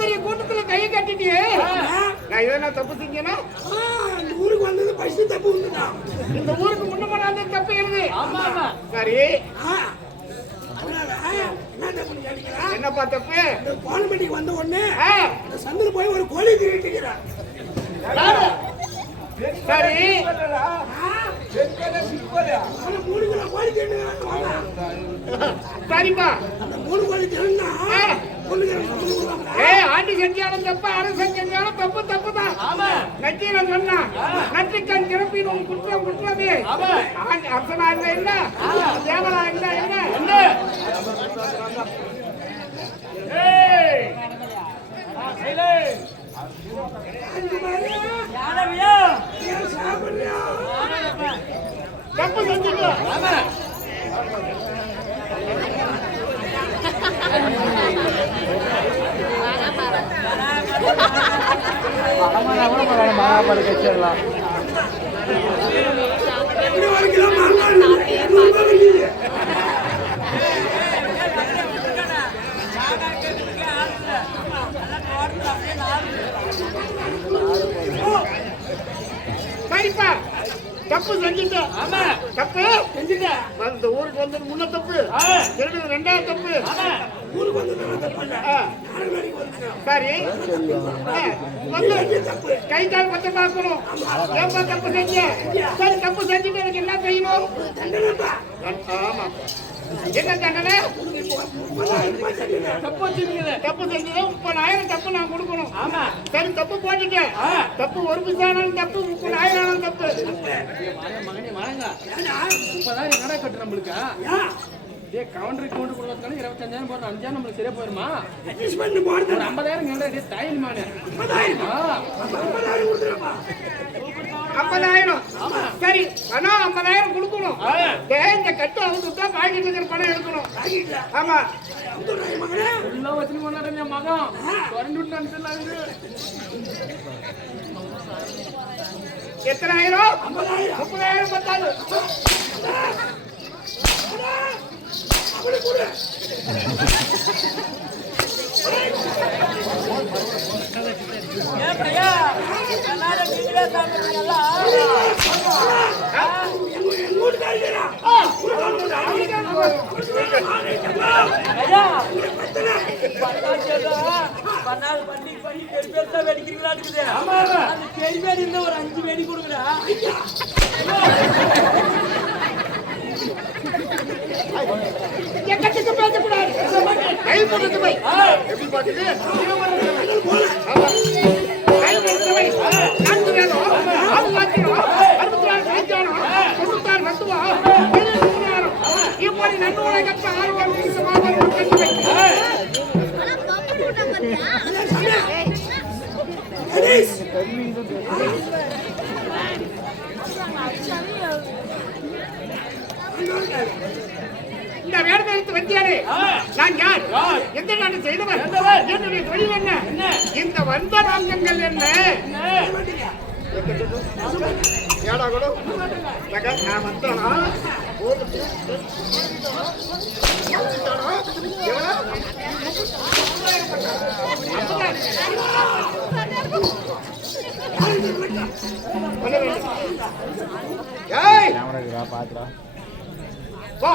பெரிய கூட்டத்துல கையை கட்டிட்டு நான் எதனா தப்பு செஞ்சேனா ஊருக்கு வந்தது பசி தப்பு வந்துட்டான். இந்த ஊருக்கு முன்ன பண்ணாத தப்பு எழுது. சரி என்னப்பா தப்பு? கோலமெட்டிக்கு வந்த உடனே சந்தில போய் ஒரு கோழி திருட்டுக்கிறான். சரி சரிப்பா அந்த 3 கோழி திருடுனா ஆண்டி செஞ்சாலும் தப்பு, அரசு செஞ்சாலும் தப்பு தப்பு தான். நச்சீன சொன்னா நச்சுக்கண் திறப்பினும் குற்றம் குற்றமே. அரசனா இருந்தா என்ன, தேவனா இருந்தா என்ன? தப்பு செஞ்சுட்டு சரிப்பா தப்பு செஞ்சுட்டேன். தப்பு செஞ்சுட்டேன். இந்த ஊருக்கு வந்தது முன்ன தப்பு, திருடுது 2வது தப்பு. ஊருக்கு வந்தது சரி கை கால் பத்த பார்க்கணும். ஏன்பா தப்பு செஞ்ச? சரி தப்பு செஞ்சுட்டு எனக்கு என்ன செய்யணும்? ஆமா என்ன தண்டனை? தப்பு செஞ்சது 30,000 தப்பு நான் கொடுக்கணும். ஆமா சரி தப்பு போட்டுட்டேன். தப்பு 1 பைசானாலும் தப்பு, 30,000 தப்பு. மகனே வாங்க 30,000 கடை கட்டு நம்மளுக்கு. கவுண்டருக்கு கவுண்டர் கொடுக்கறதுனால 25,000 போடுற 5,000 நம்மளுக்கு சரியா போயிருமா? 50,000 தையல் மாடு 50,000 சரி பணம் 50,000 கொடுக்கணும். இந்த கட்டு அவங்க பாக்கெட்ல இருக்கிற பணம் எடுக்கணும். ஆமா உள்ள வச்சு கொண்டாடுங்க மகன் எத்தனை ஆயிரம்? 50,000 பத்தாது. ஒரு 5 வெடி கொடுக்குறா. எக்கச்சக்க பேசக்கூடாது. கை போட்டு போய் எப்படி பாத்துது? கை போட்டு போய் 4 வேணும் 6 வாக்கியம் 66 சாஞ்சானம் 96 நத்துவம் 76 இப்படி நன்னுடைய கட்ட 6 வருஷம் சமாதானம் கட்டி வை. இந்த வேடத்தை எடுத்து வந்தியாரு நான் யார்? எந்த நாடு செய்தவர்? என்னுடைய தொழில் என்ன? இந்த வந்த ராங்கங்கள் என்ன? ஏடா கூட நான் வந்தானா பாத்துடா வா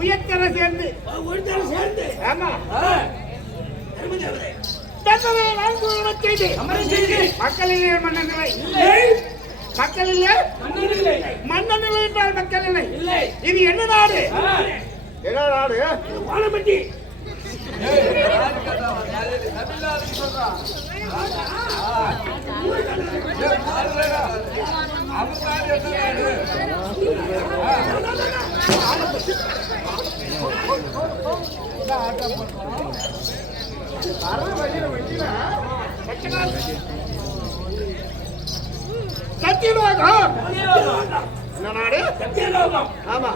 உயர்த்தர சேர்ந்து ஆமா மக்களிலே மன்னனில்லை மக்களிலே மன்னனில்லை என்றால் மக்கள் இல்லை. இது என்ன நாடு? என்ன நாடு? வாழப்பட்டி. சத்தியலோகம். என்ன நாடு? சத்தியலோகம். ஆமா.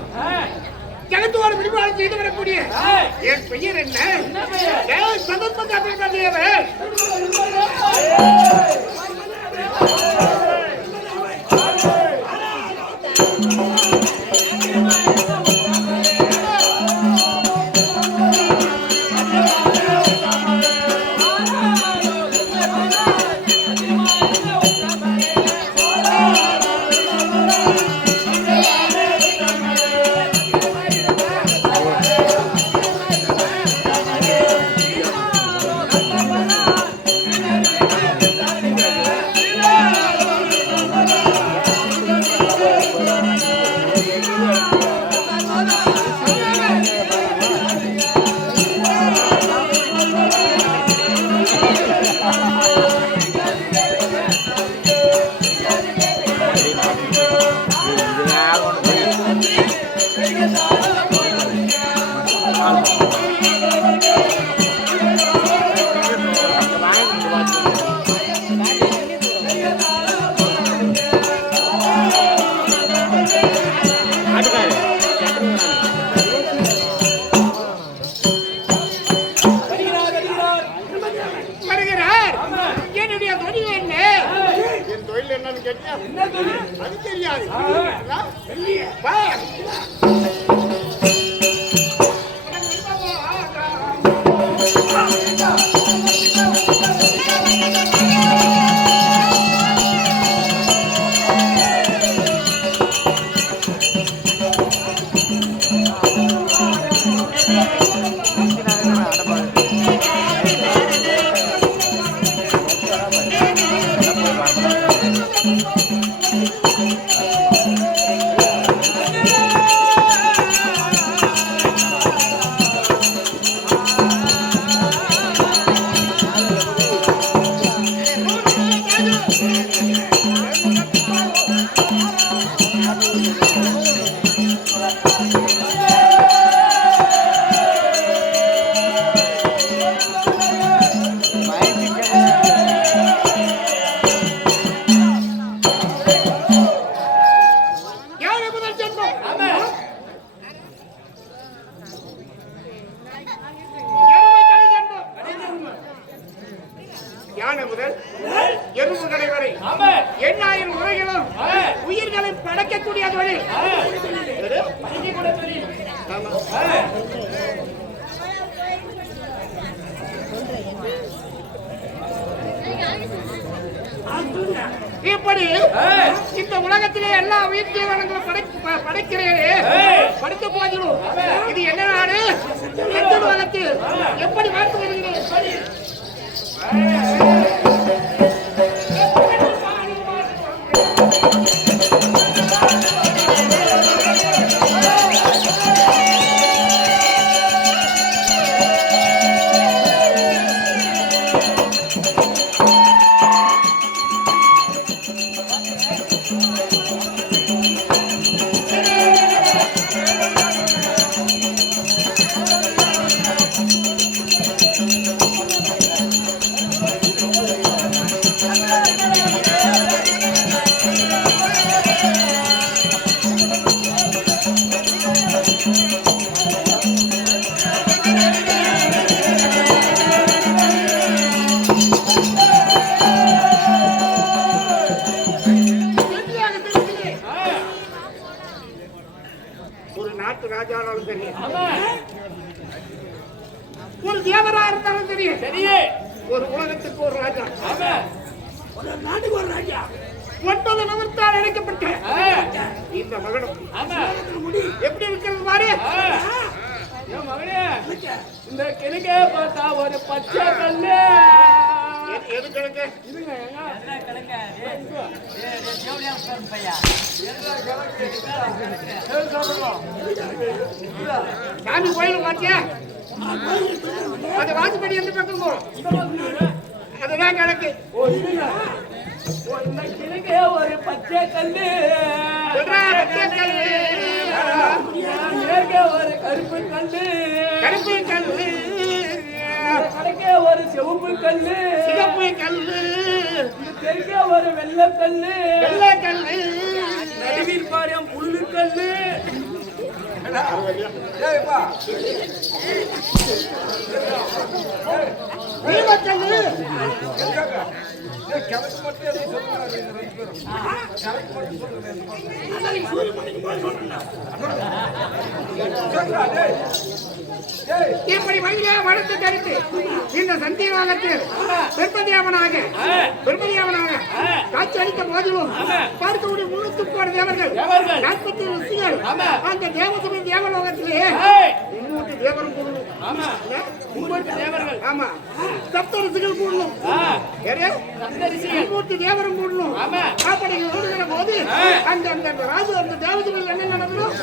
ஜகத்தோடு விடுபாடு செய்து வரக்கூடிய என் பெயர் என்ன? சந்தர்ப்ப காத்திருக்கிறதே. யானை முதல் எறும்பு கடை வரை எண்ணாயிரம் உலகிலும் உயிர்களை படைக்கக்கூடிய தொழில். இப்படி இந்த உலகத்திலே எல்லா உயிர் ஜீவனங்களும் படைக்கிறேனே, படைத்த போதிலும் இது என்ன நாடு, எந்த உலகத்தில் எப்படி வாழ்த்து வருகிறேன்? ஒரு தேவரா இருந்தாலும் சரியே, ஒரு உலகத்துக்கு ஒரு ராஜா, ஒரு நாட்டுக்கு ஒரு ராஜா, 9 நபர்த்தால் இணைக்கப்பட்ட இந்த மகனும் எப்படி இருக்கிறது பாரு. இந்த கிழக்கே பார்த்தா ஒரு பச்சை கல்லு. எது கிழக்கு? சாமி கோயில் பாத்தியா? அது வாசப்படி எந்த பக்கம் போகும்? அதுதான் கிழக்கு. இந்த கிழக்கே ஒரு பச்சை கல்லு, பச்சை கல்லு, ஒரு கருப்பு கல்லு, கருப்பு கல்லு, கடைக்கே ஒரு சிவப்பு கல்லு, சிவப்பு கல்லு, தெற்கே ஒரு வெள்ளை கல்லு, வெள்ளை கல்லு, நடுவில் பாரியம் புல்லு கல்லு. நீலக்கல்லு, இப்படி வழியே வளர்த்து கருத்து இந்த சந்தியவாகத்தில் பெருமதியாவனாக காட்சி அளித்த போதிலும் பார்க்கக்கூடிய 300 தேவர்கள் 40 ரிஷிகள் அந்த தேவசபை தேவலோகத்திலே 300 தேவரும் கூடணும். 300 தேவர்கள், ஆமா, சப்த ரிஷிகள் கூடணும், 300 தேவரும் கூடணும். அப்படி ஓடுகிற போது அந்த அந்த ராஜு அந்த தேவசபையில் என்ன நடக்கணும்?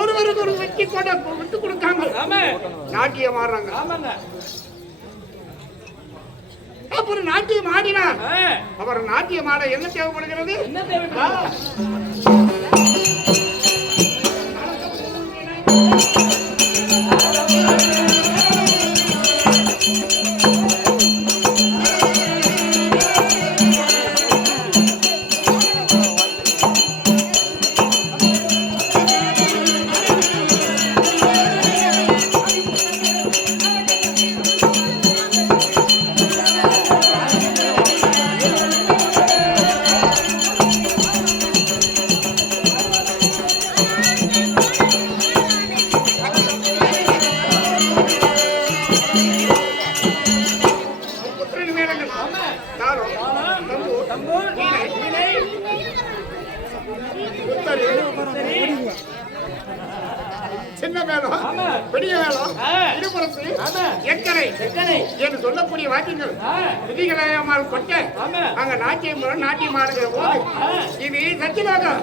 ஒருவருக்கு ஒரு வெற்றி கொண்ட விட்டு கொடுக்காமல் நாட்டியம் ஆடுறாங்க. அப்புறம் நாட்டியம் ஆடினார். அவர் நாட்டியம் ஆட என்ன தேவைப்படுகிறது? என்ன தேவைப்படுகிறது? சின்ன மேளம், பெரிய மேளம், இருபுறத்து, எக்கரை என்று சொல்லக்கூடிய வாக்கியங்கள் விதிகளையாமல் கொட்ட அங்க நாட்டியம் ஆடுகிற போது இது சத்தியலோகம்.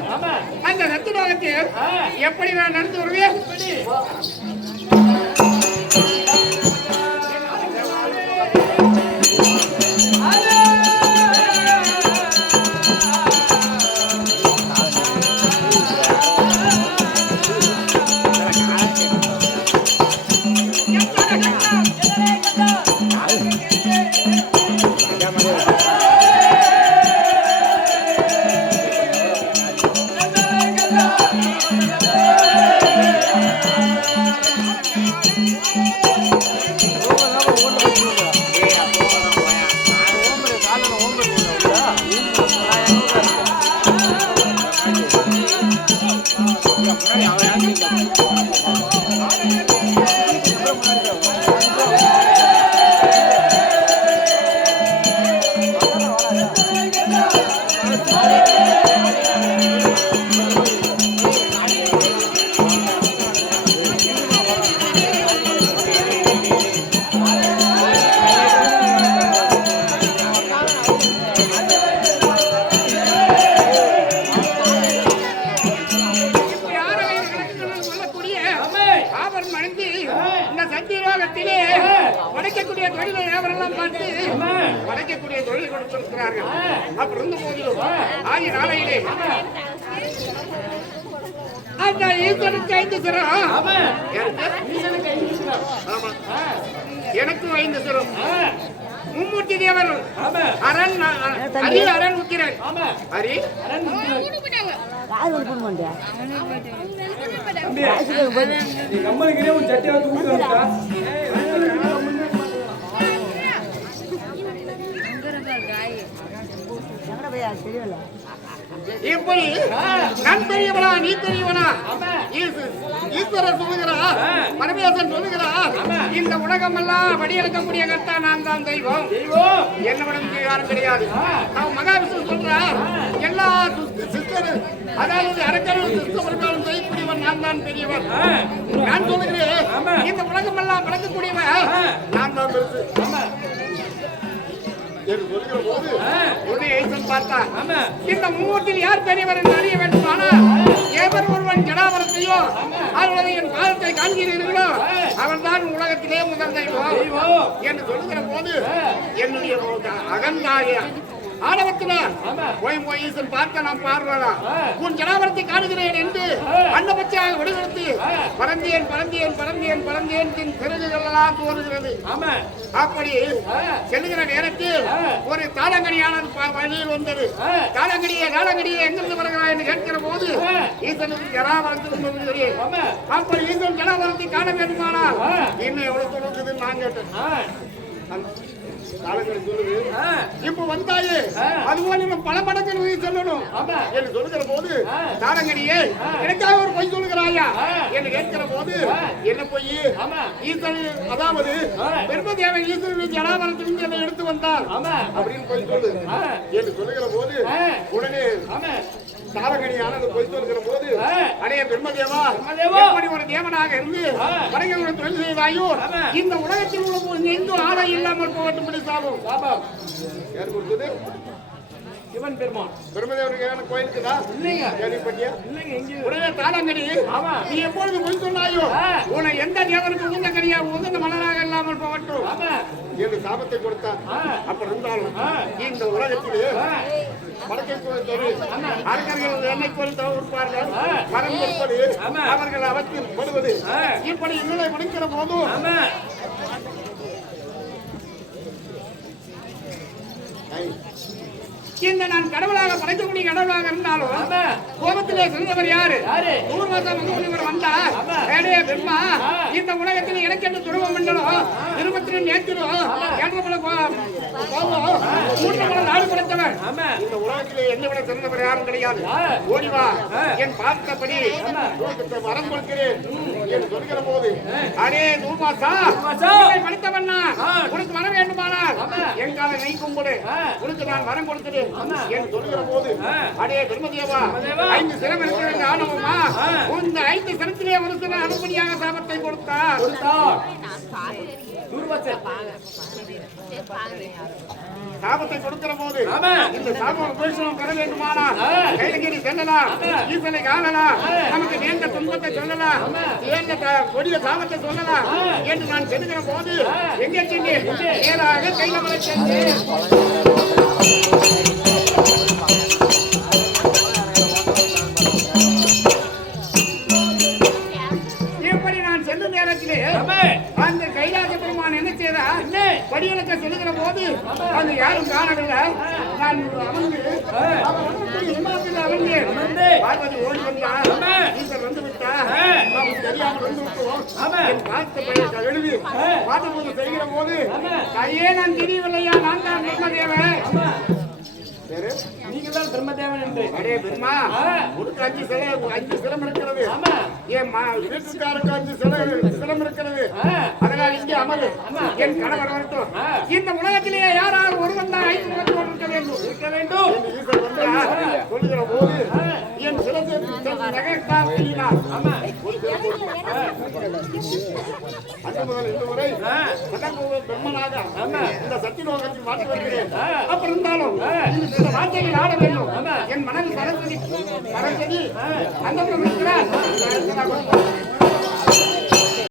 அந்த சத்தியலோகத்தில் எப்படி நான் நடந்து வருவேன்? வடைக்கக்கூடிய தொழிலை அவரெல்லாம் பார்த்து வடைக்கக்கூடிய தொழில் கொடுத்திருக்கிறார்கள். அப்படி இருந்த போதிலும் ஆகிய நாளையிலே அந்த ஈஸ்வருக்கு 5 சிரம், எனக்கும் 5 சிரம். மும்மூர்த்தி தேவர் அரண் ஹரி அரண் உக்கிரன் ஹரி இப்படி நான் பெரியவனா நீ பெரியவனா ஈஸ்வரர் சொல்லுகிறார், பரமேசன் சொல்லுகிறார், இந்த உலகம் எல்லாம் வடியெடுக்கக்கூடிய கர்த்தா நான் தான் தெய்வம், என்னவிடம் யாரும் கிடையாது. அவன் மகாவிஷ்ணு சொல்றார், எல்லா சிஸ்டர் அதாவது அரக்கரும் சிஸ்டர்களும் செய்யக்கூடியவன் நான் தான் பெரியவன். நான் சொல்லுகிறேன், இந்த உலகம் எல்லாம் வளர்க்கக்கூடியவன் நான் தான் பெருசு என்று சொல்லுகிற போது உடனே ஈசன் பார்த்தார், இந்த மூர்த்தியில் யார் பெரியவர் என்று அறிய வேண்டும். ஆனால் எவர் ஒருவன் ஜடாவரத்தையோ அல்லது என் பாதத்தை காண்கிறீர்களோ அவன் தான் உலகத்திலே முதல் தெய்வம் என்று சொல்லுகிற போது என்னுடைய அகந்தாய ஆணவத்தினார் போய் ஈசன் பார்க்க நாம் பார்க்கலாம். உன் ஜடாவரத்தை காணுகிறேன் என்று அன்னபட்சியாக விடுவித்து பறந்தேன் பறந்தேன் பறந்தேன் பறந்தேன் பிறகுகளெல்லாம் தோன்றுகிறது. அப்படி செல்லுகிற நேரத்தில் ஒரு தாளங்கடியானது வழியில் வந்தது. தாளங்கடியே எங்கிருந்து வருகிறாய் என்று கேட்கிற போது ஈசனுக்கு ஜடாவரத்தில் அப்படி ஈசன் ஜடாவரத்தை காண வேண்டுமானால் இன்னும் எவ்வளவு தொடர்ந்து நான் கேட்டேன். இப்ப வந்தாயே அதுபோல இன்னும் பல மடங்கு சொல்லணும் என்று சொல்லுகிற போது தாரங்கடியே எனக்காக ஒரு பொய் சொல்லுகிறாயா என்று கேட்கிற போது என்ன பொய்? ஈசன் அதாவது பெருமதேவன் ஈஸ்வரன் ஜடாவரத்திலிருந்து என்னை எடுத்து வந்தார் அப்படின்னு பொய் சொல்லு என்று சொல்லுகிற போது உடனே தாரகணியானது பொய் சொல்லுகிற போது அடைய பெருமதேவா எப்படி ஒரு தேவனாக இருந்து வடங்களுடன் தொழில் செய்வாயோ இந்த உலகத்தில் உள்ள எங்கு ஆடை இல்லாமல் போகட்டும்படி சாபம் யார் கொடுத்தது? சிவன் பெருமான் பெருமதேவனுக்கு கோயிலுக்குதா? இல்லைங்க. கேள்விப்பட்டியா? இல்லைங்க. எங்க உடனே தாளங்கடி நீ எப்பொழுது பொய் சொன்னாயோ உன்னை எந்த தேவனுக்கு உந்த கனியா உந்த மலராக இல்லாமல் போகட்டும் என்று சாபத்தை கொடுத்தார். அப்ப இருந்தாலும் இந்த உலகத்திலே வடக்கை தொழில் அரக்கர்கள் எண்ணெய் கோயில் தவிர்ப்பார்கள், மரம் கொடுப்பது, அவர்கள் அவற்றில் படுவது, இப்படி இன்னும் முடிக்கிற போதும் இந்த நான் கடவுளாக படைக்கக்கூடிய கடவுளாக இருந்தாலும் கோபத்திலே சிறந்தவர் யாரு? 100 மாசம் முனிவர் வந்தார். பெருமா இந்த உலகத்தில் எனக்கென்று துருவ மண்டலம் 22 நேற்றிலும் நாடு படைத்தவர். இந்த உலகத்திலே என்னை விட சிறந்தவர் யாரும் கிடையாது. ஓடிவா என் பார்த்தபடி வரம் கொடுக்கிறேன் என்று சொல்கிற போது அடே 100 மாசம் படைத்தவண்ணா உனக்கு வர வேண்டுமானால் எங்கால நெய் கும்பிடு உனக்கு நான் வரம் கொடுக்கிறேன் என்று சொல்லுகிற போது அடே பெருமதேவா 5 சிரம் இருக்கிற ஆணவமா இந்த 5 சிரத்திலே ஒரு சில அனுமதியாக சாபத்தை கொடுத்தார். சாபத்தை கொடுக்கிற போது இந்த சாபம் உபேட்சம் பெற வேண்டுமானால் கைலகிரி செல்லலாம், ஈசனை காணலாம், நமக்கு நேர்ந்த துன்பத்தை சொல்லலாம், நேர்ந்த கொடிய சாபத்தை சொல்லலாம் என்று நான் செல்லுகிற போது எங்கே சென்றேன்? நேராக கைலமலை சென்றேன். இப்படி நான் செல்லும் நேரத்திலே அந்த கைலாச பெருமான் என்ன செய்தார்? படியலுக்கு செல்லுகிற போது அங்கு யாரும் காணவில்லை. நான் அமர்ந்து பார்வதி ஓடி வந்தா ஆமா. ஈசன் வந்து விட்டா ஆ. நமக்கு தெரியாமல் வந்து விட்டுவோம். ஆமா. என் பார்த்த பையன் எழுதி பார்த்த போது செய்கிற போது ஆமா. கையே நான் தெரியவில்லையா நான் தான் பிரம்மதேவன். ஆமா. சரி. நீங்க தான் பிரம்மதேவன் என்று. அடே பிரம்மா ஆ. உனக்கு 5 சிலம் இருக்கிறது. ஆமா. என் வீட்டுக்காருக்கு 5 சிலம் இருக்கிறது. ஆ. அதனால் இங்கே அமரு. ஆமா. என் கணவர் வரட்டும். ஆ. இந்த உலகத்திலேயே யாராவது ஒருவன் தான் 5 முகத்தோடு இருக்க வேண்டும். இருக்க வேண்டும். என்று ஈசன் வந்து சொல்லுகிற போது என் சிலத்தை நகைத்தார் கையினார். ஆமா. அன்று முதல் இன்று வரை ஆ. சதங்கோவ பிரம்மனாக ஆமா. இந்த சத்தியலோகத்தில் மாற்றி வருகிறேன். ஆ. அப்ப இருந்தாலும் இந்த வார்த்தைகள் ஆட வேண்டும். என் மனைவி சரஸ்வதி அந்த இருக்கிறார்.